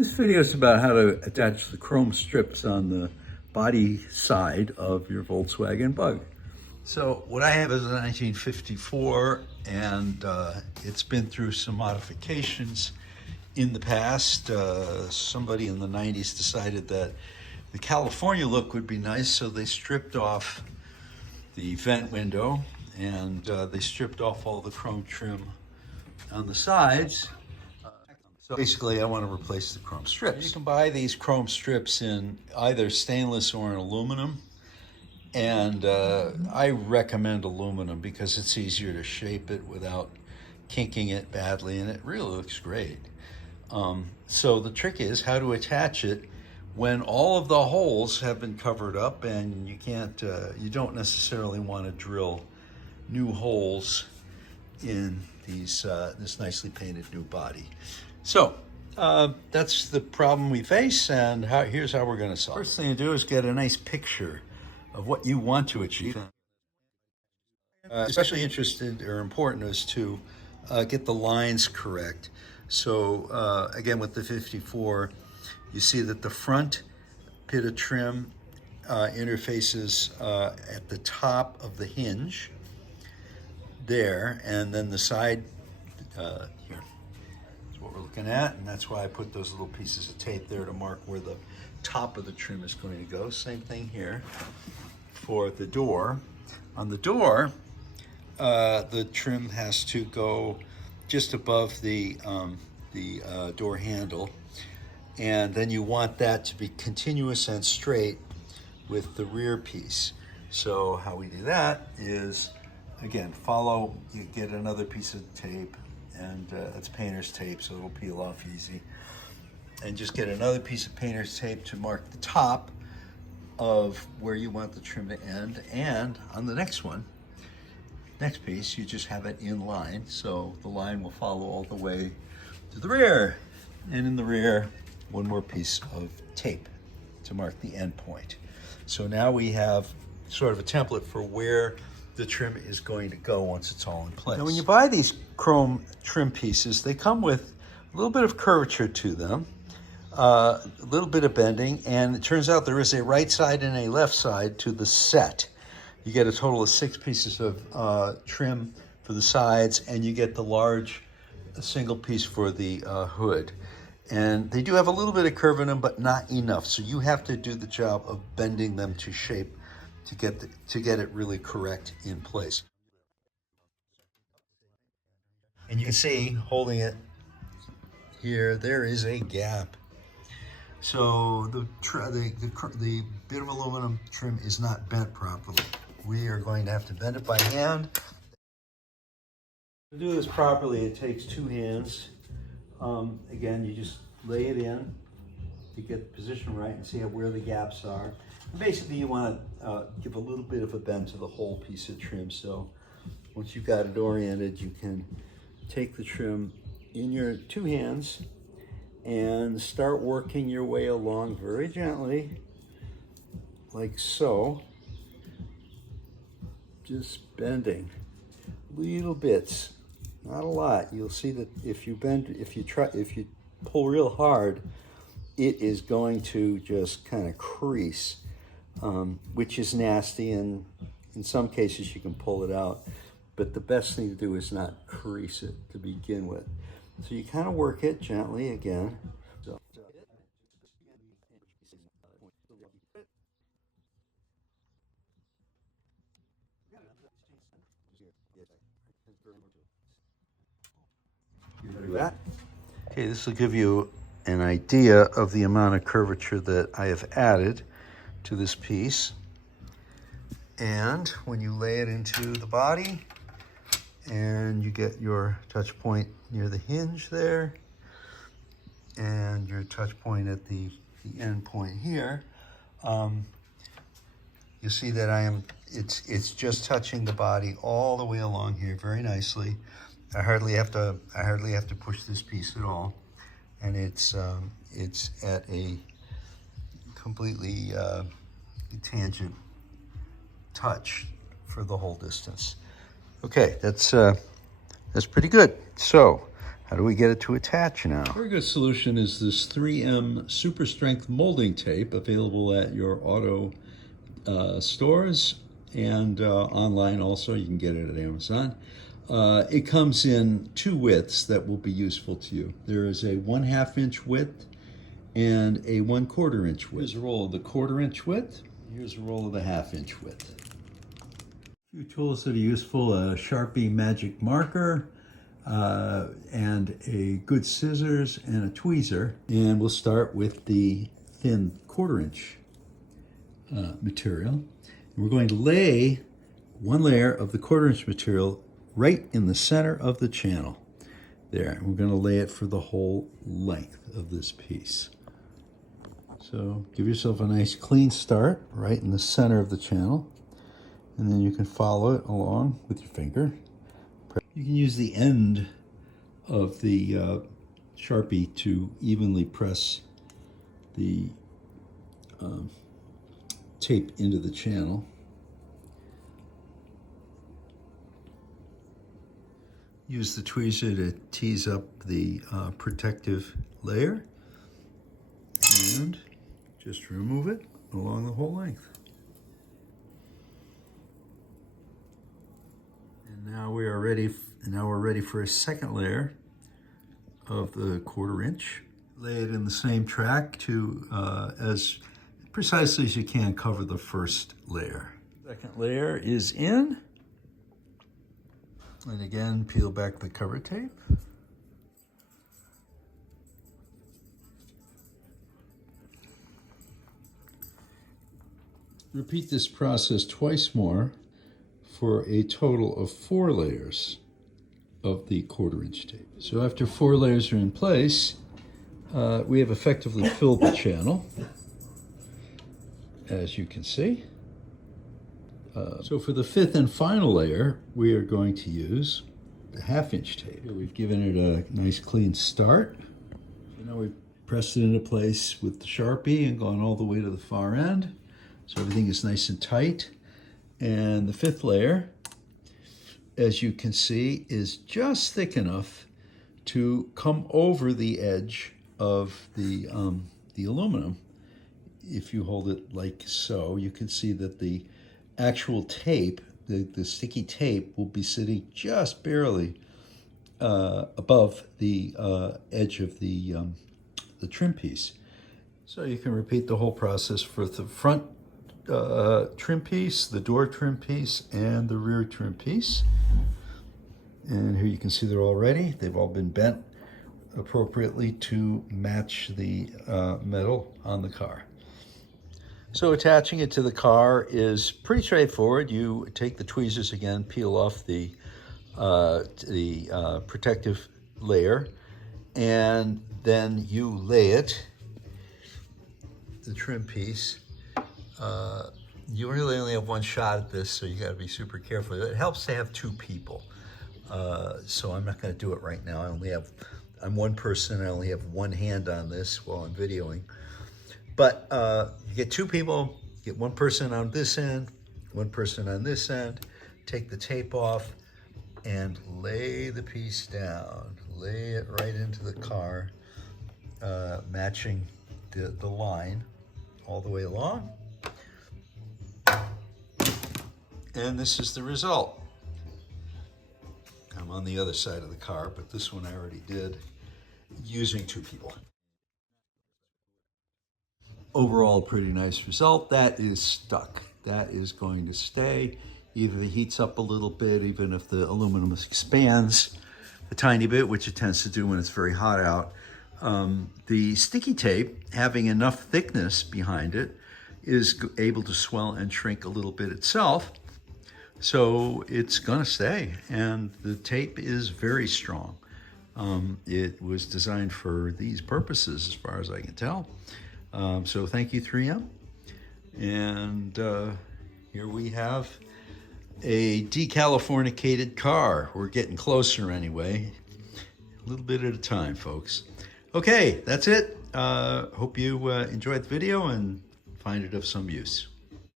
This video is about how to attach the chrome strips on the body side of your Volkswagen Bug. So what I have is a 1954, and it's been through some modifications in the past. Somebody in the 90s decided that the California look would be nice, so they stripped off the vent window and they stripped off all the chrome trim on the sides. So basically, I want to replace the chrome strips. You can buy these chrome strips in either stainless or in aluminum. And I recommend aluminum because it's easier to shape it without kinking it badly, and it really looks great. So the trick is how to attach it when all of the holes have been covered up, and you don't necessarily want to drill new holes in this nicely painted new body. So that's the problem we face, and here's how we're going to solve it. First thing to do is get a nice picture of what you want to achieve. Especially interested or important is to get the lines correct. So again, with the 54, you see that the front bit of trim interfaces at the top of the hinge there, and then the side here. What we're looking at, and that's why I put those little pieces of tape there to mark where the top of the trim is going to go. Same thing here for the door. On the door, the trim has to go just above the door handle, and then you want that to be continuous and straight with the rear piece. So how we do that is, again, you get another piece of tape, and it's painter's tape, so it'll peel off easy. And just get another piece of painter's tape to mark the top of where you want the trim to end. And on the next piece, you just have it in line, so the line will follow all the way to the rear. And in the rear, one more piece of tape to mark the end point. So now we have sort of a template for where the trim is going to go once it's all in place. Now when you buy these chrome trim pieces, they come with a little bit of curvature to them, a little bit of bending, and it turns out there is a right side and a left side to the set. You get a total of 6 pieces of trim for the sides, and you get the large single piece for the hood. And they do have a little bit of curve in them, but not enough. So you have to do the job of bending them to shape to get it really correct in place. And you can see, holding it here, there is a gap. So the bit of aluminum trim is not bent properly. We are going to have to bend it by hand. To do this properly, it takes 2 hands. Again, you just lay it in to get the position right and see where the gaps are. Basically, you want to give a little bit of a bend to the whole piece of trim. So once you've got it oriented, you can take the trim in your 2 hands and start working your way along very gently, like so. Just bending little bits, not a lot. You'll see that if you pull real hard, it is going to just kind of crease. Which is nasty, and in some cases you can pull it out, but the best thing to do is not crease it to begin with. So you kind of work it gently again. Okay, this will give you an idea of the amount of curvature that I have added to this piece. And when you lay it into the body and you get your touch point near the hinge there and your touch point at the end point here, you see that it's just touching the body all the way along here very nicely. I hardly have to push this piece at all, and it's at a completely tangent touch for the whole distance. Okay, that's pretty good. So How do we get it to attach now? A very good solution is this 3M Super Strength molding tape, available at your auto stores and online also. You can get it at Amazon. It comes in 2 widths that will be useful to you. There is a 1/2 inch width and a 1/4 inch width. Here's a roll of the 1/4 inch width. Here's a roll of the 1/2 inch width. A few tools that are useful: a Sharpie magic marker, and a good scissors and a tweezer. And we'll start with the thin 1/4 inch material. And we're going to lay one layer of the 1/4 inch material right in the center of the channel. There, and we're going to lay it for the whole length of this piece. So give yourself a nice clean start right in the center of the channel, and then you can follow it along with your finger. You can use the end of the Sharpie to evenly press the tape into the channel. Use the tweezer to tease up the protective layer, and just remove it along the whole length. And now we are ready. Now we're ready for a second layer of the 1/4 inch. Lay it in the same track to as precisely as you can cover the first layer. Second layer is in. And again, peel back the cover tape. Repeat this process twice more for a total of 4 layers of the 1/4 inch tape. So after 4 layers are in place, we have effectively filled the channel, as you can see. So for the 5th and final layer, we are going to use the 1/2 inch tape. Here we've given it a nice clean start. So now we've pressed it into place with the Sharpie and gone all the way to the far end. So everything is nice and tight. And the 5th layer, as you can see, is just thick enough to come over the edge of the aluminum. If you hold it like so, you can see that the actual tape, the sticky tape, will be sitting just barely above the edge of the trim piece. So you can repeat the whole process for the front trim piece, the door trim piece, and the rear trim piece. And here you can see they're all ready. They've all been bent appropriately to match the metal on the car. So attaching it to the car is pretty straightforward. You take the tweezers again, peel off the protective layer, and then you lay it, the trim piece. You really only have one shot at this, so you got to be super careful. It helps to have 2 people. So I'm not going to do it right now. I'm one person. I only have one hand on this while I'm videoing. But you get 2 people, get one person on this end, one person on this end, take the tape off and lay the piece down. Lay it right into the car, matching the line all the way along. And this is the result. I'm on the other side of the car, but this one I already did using 2 people. Overall, a pretty nice result. That is stuck. That is going to stay. Either it heats up a little bit, even if the aluminum expands a tiny bit, which it tends to do when it's very hot out. The sticky tape, having enough thickness behind it, is able to swell and shrink a little bit itself. So it's gonna stay, and the tape is very strong. It was designed for these purposes, as far as I can tell. So thank you, 3M. And here we have a decalifornicated car. We're getting closer anyway. A little bit at a time, folks. Okay, that's it. Hope you enjoyed the video and find it of some use.